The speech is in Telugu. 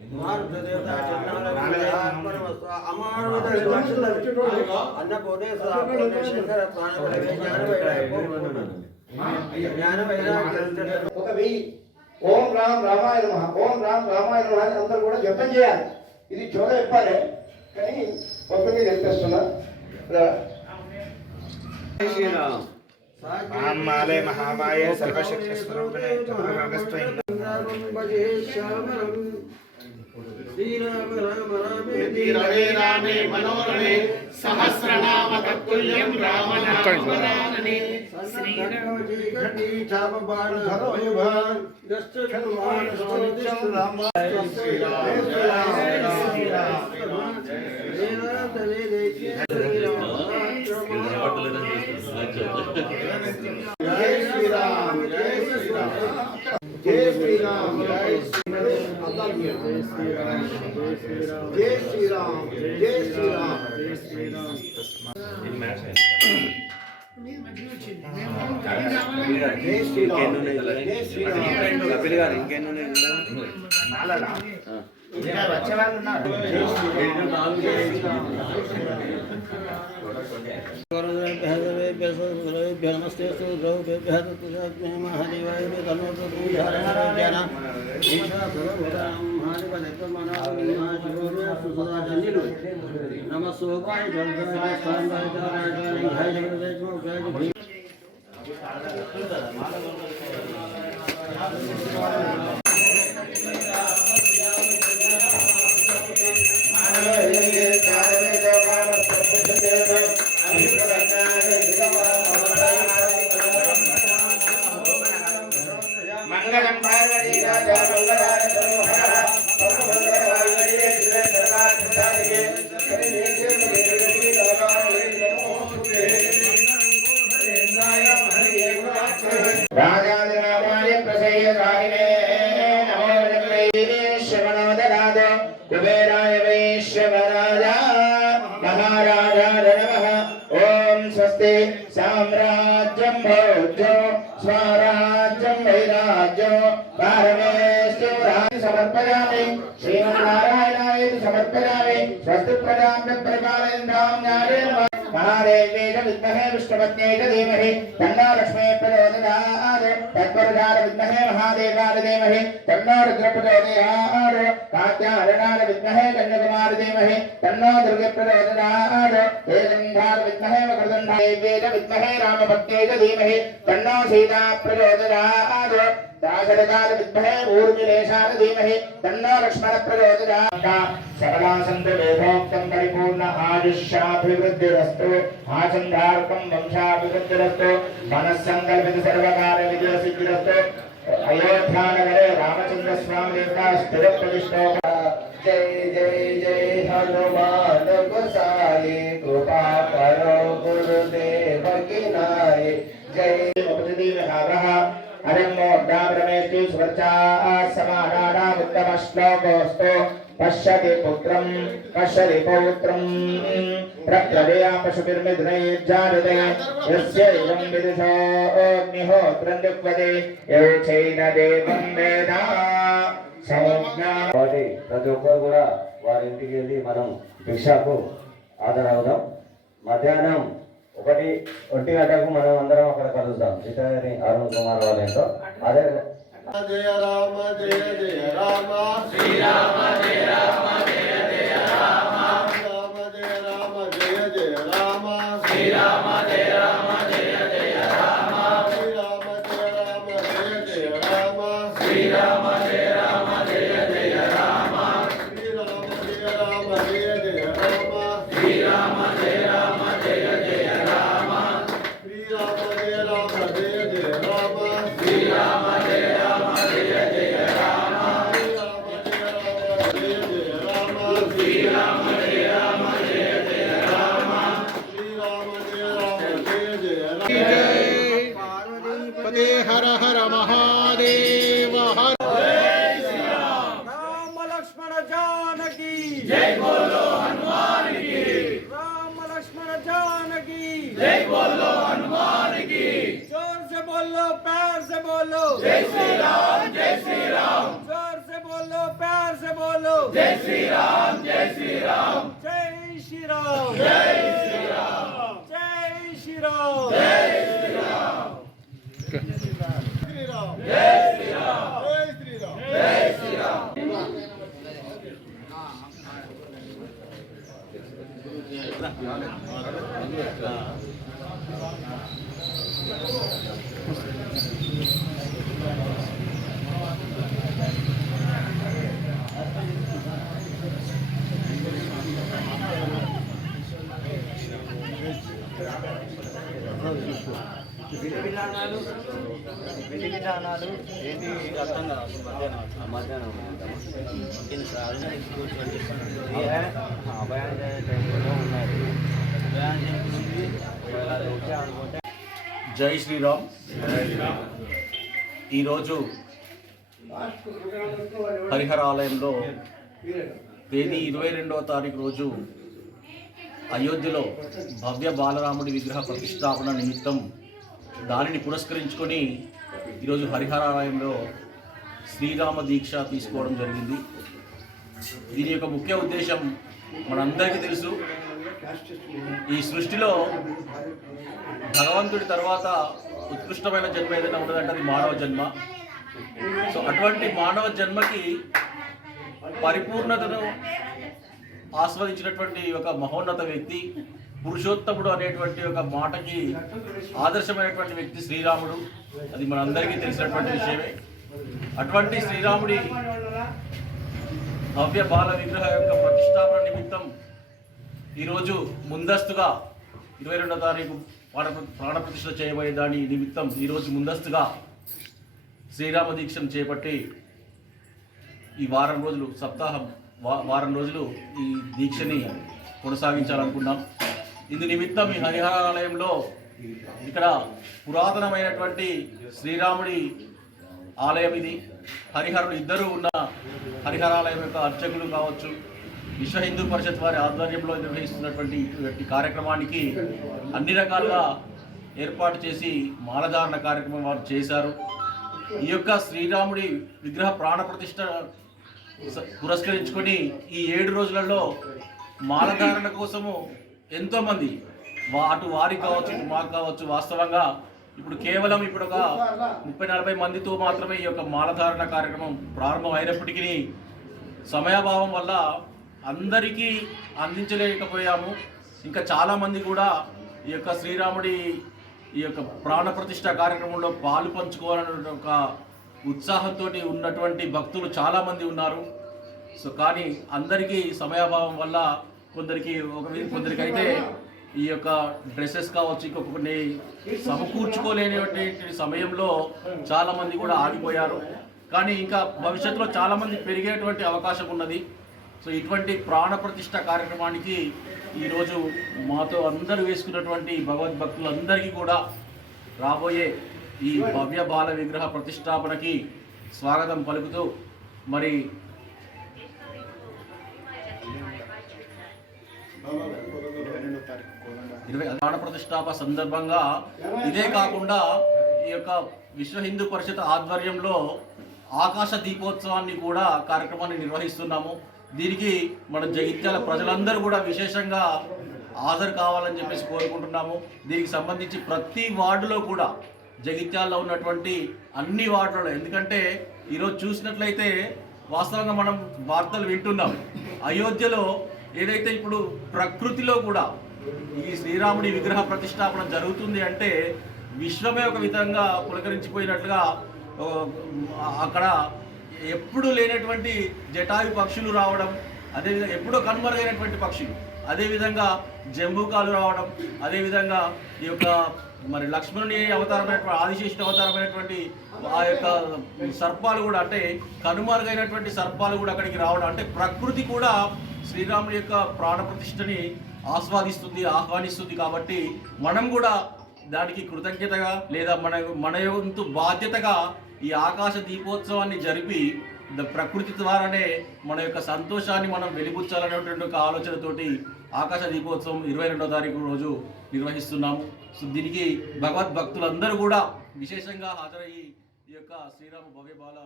ఓం రామ్ రామాయ నమః, ఓం రామ్ రామాయ నమః అని అందరూ కూడా జపం చేయాలి. ఇది చోద చెప్పాలి కానీ ఒక్కరికి చెప్పేస్తున్నా. మాలే మహామాయ సర్వశక్తి స్వరూపిణే చతుర్వర్గస్త్వై శ్రీరామ రామ రామే రమే రామే మనోరమే సహస్రనామ తత్తుల్యం రామనామవరాననే శ్రీరామ జయగతి చాప బాణ ధరోయుభాన్ దశ్చక్షుమాన స్తోత్రం రామ శ్రీరామ जय श्री राम जय श्री राम जय श्री राम जय श्री राम जय श्री राम जय श्री राम जय श्री मंगलम पार्वती राजा मंगलाय मनोहर राजाधिरामाय प्रसय्यकारिणे नमो वैश्वनाथनाथ कुबेराय वैश्वराज महाराजाय नमः। ओम स्वस्ति साम्राज्यं भोज्यो स्वराज्यं वैराज्यो पारमेश्वराय समर्पयामि श्रीमन्नारायणाय समर्पयामि। स्वस्ति प्रजाभ्यः परिपालयन्तां न्यायेन महादेव्यै च विद्महे विष्णुपत्न्यै च धीमहि तन्नो लक्ष्मी प्रचोदयात्। तत्पुरुषाय विद्महे महादेवाय धीमहि तन्नो रुद्रः प्रचोदयात्। कात्यायनाय विद्महे कन्याकुमारी धीमहि तन्नो दुर्गे प्रचोदयात्। हेमन्ताय विद्महे वक्रतुण्डाय च विद्महे रामभक्त्यै च धीमहि तन्नो सीता प्रचोदयात्। दाशरथाय विद्महे ऊर्मिलेशाय धीमहि तन्नो लक्ष्मणः प्रचोदयात्। सबला सन्तु वेदोक्तं परिपूर्ण आयुष्याभिवृद्धिरस्तु आचन्दार्कं वंशाभिवृद्धिरस्तु मनस्सङ्कल्पित सर्वकार्य विजयसिद्धिरस्तु। अयोध्यानगरे रामचन्द्र स्वामी देवता स्थिरप्रतिष्ठो। जय जय जय हनुमान गोसाई कृपा करो गुरुदेव की नाई। जय उपदेव हारः अरण्योद्याब्रमेष्टि सुवर्चा समानानामुत्तम श्लोकोऽस्तु। पश्यति पुत्रं पश्यति पौत्रं प्रत्यदया पशुभिर्मिथुनैर्जायते यस्य एवं विदुषो अग्निहोत्रं जुह्वते यो चैन देवं वेद समज्ञा। ప్రతి ఒక్కరు కూడా వారి ఇంటికి వెళ్ళి మనం భిక్షకు హాజరవుదాం. మధ్యాహ్నం 1 గంటకు మనం అందరం అక్కడ కలుద్దాం. చిత్రని అరుణ్ కుమార్ వాళ్ళతో అదే जय राम जय जय राम श्रीराम जय राम जय जय राम राम जय राम जय जय राम श्रीराम जय राम जय जय राम श्रीराम जय राम जय जय राम श्रीराम जय राम जय जय राम श्रीराम जय राम जय जय राम श्रीराम जय राम जय जय राम श्रीराम जय राम जय जय राम श्रीराम जय हर हर महादेव हर राम लक्ष्मण जानकी जय बोलो हनुमान की। राम लक्ष्मण जानकी जय बोलो हनुमान की। जोर से बोलो प्यार से बोलो जय श्री राम जय श्री राम। जोर से बोलो प्यार से बोलो మధ్యాహ్నం అభయాన్ని టెంపుల్లో ఉన్నారు. జై శ్రీరామ్. ఈరోజు హరిహర ఆలయంలో తేదీ 22వ తారీఖు రోజు అయోధ్యలో భవ్య బాలరాముడి విగ్రహ ప్రతిష్టాపన నిమిత్తం దానిని పురస్కరించుకొని ఈరోజు హరిహర ఆలయంలో శ్రీరామ దీక్ష తీసుకోవడం జరిగింది. దీని యొక్క ముఖ్య ఉద్దేశం మనందరికీ తెలుసు. ఈ సృష్టిలో భగవంతుడి తర్వాత ఉత్కృష్టమైన జన్మ ఏదైనా ఉన్నదంటే అది మానవ జన్మ. సో అటువంటి మానవ జన్మకి పరిపూర్ణతను ఆస్వాదించినటువంటి ఒక మహోన్నత వ్యక్తి, పురుషోత్తముడు అనేటువంటి ఒక మాటకి ఆదర్శమైనటువంటి వ్యక్తి శ్రీరాముడు. అది మనందరికీ తెలిసినటువంటి విషయమే. అటువంటి శ్రీరాముడి భవ్య బాల విగ్రహ యొక్క ప్రతిష్టాపన నిమిత్తం ఈరోజు ముందస్తుగా 22వ తారీఖు ప్రాణప్రతిష్ఠ చేయబోయే దాని నిమిత్తం ఈరోజు ముందస్తుగా శ్రీరామ దీక్షను చేపట్టి ఈ వారం రోజులు ఈ దీక్షని కొనసాగించాలనుకున్నాం. ఇందు నిమిత్తం ఈ హరిహర ఆలయంలో ఇక్కడ పురాతనమైనటువంటి శ్రీరాముడి ఆలయం ఇది. హరిహరులు ఇద్దరు ఉన్న హరిహర ఆలయం యొక్క అర్చకులు కావచ్చు, విశ్వ హిందూ పరిషత్ వారి ఆధ్వర్యంలో నిర్వహిస్తున్నటువంటి ఇటువంటి కార్యక్రమానికి అన్ని రకాలుగా ఏర్పాటు చేసి మాలధారణ కార్యక్రమం వారు చేశారు. ఈ యొక్క శ్రీరాముడి విగ్రహ ప్రాణ ప్రతిష్ఠ పురస్కరించుకొని ఈ 7 రోజులలో మాలధారణ కోసము ఎంతోమంది అటు వారికి కావచ్చు మాకు కావచ్చు, వాస్తవంగా ఇప్పుడు కేవలం ఇప్పుడు ఒక 30-40 మందితో మాత్రమే ఈ యొక్క మాలధారణ కార్యక్రమం ప్రారంభం అయినప్పటికీ సమయాభావం వల్ల అందరికీ అందించలేకపోయాము. ఇంకా చాలామంది కూడా ఈ యొక్క శ్రీరాముడి ఈ యొక్క ప్రాణ ప్రతిష్ఠ కార్యక్రమంలో పాలు పంచుకోవాలనే ఒక ఉత్సాహంతో ఉన్నటువంటి భక్తులు చాలామంది ఉన్నారు. సో కానీ అందరికీ సమయాభావం వల్ల కొందరికైతే ఈ యొక్క డ్రెస్సెస్ కావచ్చు, ఇంకొకరిని సమకూర్చుకోలేనటువంటి సమయంలో చాలామంది కూడా ఆగిపోయారు. కానీ ఇంకా భవిష్యత్తులో చాలామంది పెరిగేటువంటి అవకాశం ఉన్నది. సో ఇటువంటి ప్రాణ ప్రతిష్ఠ కార్యక్రమానికి ఈరోజు మాతో అందరూ వేసుకున్నటువంటి భగవద్భక్తులందరికీ కూడా రాబోయే ఈ భవ్య బాల విగ్రహ ప్రతిష్టాపనకి స్వాగతం పలుకుతూ మరి ప్రాణ ప్రతిష్టాప సందర్భంగా ఇదే కాకుండా ఈ యొక్క విశ్వ హిందూ పరిషత్ ఆధ్వర్యంలో ఆకాశ దీపోత్సవాన్ని కూడా కార్యక్రమాన్ని నిర్వహిస్తున్నాము. దీనికి మన జగిత్యాల ప్రజలందరూ కూడా విశేషంగా హాజరు కావాలని చెప్పేసి కోరుకుంటున్నాము. దీనికి సంబంధించి ప్రతి వార్డులో కూడా జగిత్యాలలో ఉన్నటువంటి అన్ని వార్డులలో, ఎందుకంటే ఈరోజు చూసినట్లయితే వాస్తవంగా మనం వార్తలు వింటున్నాం, అయోధ్యలో ఏదైతే ఇప్పుడు ప్రకృతిలో కూడా ఈ శ్రీరాముడి విగ్రహ ప్రతిష్టాపన జరుగుతుంది అంటే విశ్వమే ఒక విధంగా పులకరించిపోయినట్లుగా అక్కడ ఎప్పుడు లేనటువంటి జటాయు పక్షులు రావడం, అదేవిధంగా ఎప్పుడో కనుమరుగైనటువంటి పక్షులు, అదేవిధంగా జంబూకాలు రావడం, అదేవిధంగా ఈ యొక్క మరి లక్ష్మణుని అవతారమైనటువంటి ఆదిశేషుని అవతారమైనటువంటి ఆ యొక్క సర్పాలు కూడా, అంటే కనుమరుగైనటువంటి సర్పాలు కూడా అక్కడికి రావడం, అంటే ప్రకృతి కూడా శ్రీరాముడి యొక్క ప్రాణ ప్రతిష్టని ఆహ్వానిస్తుంది. కాబట్టి మనం కూడా దానికి కృతజ్ఞతగా లేదా మన వంతు బాధ్యతగా ఈ ఆకాశ దీపోత్సవాన్ని జరిపి ప్రకృతి ద్వారానే మన యొక్క సంతోషాన్ని మనం వెలిబుచ్చాలనేటువంటి ఒక ఆలోచనతోటి ఆకాశ దీపోత్సవం 22వ తారీఖు రోజు నిర్వహిస్తున్నాము. సో దీనికి భగవద్భక్తులందరూ కూడా విశేషంగా హాజరయ్యి ఈ యొక్క శ్రీరామ భవ్య బాల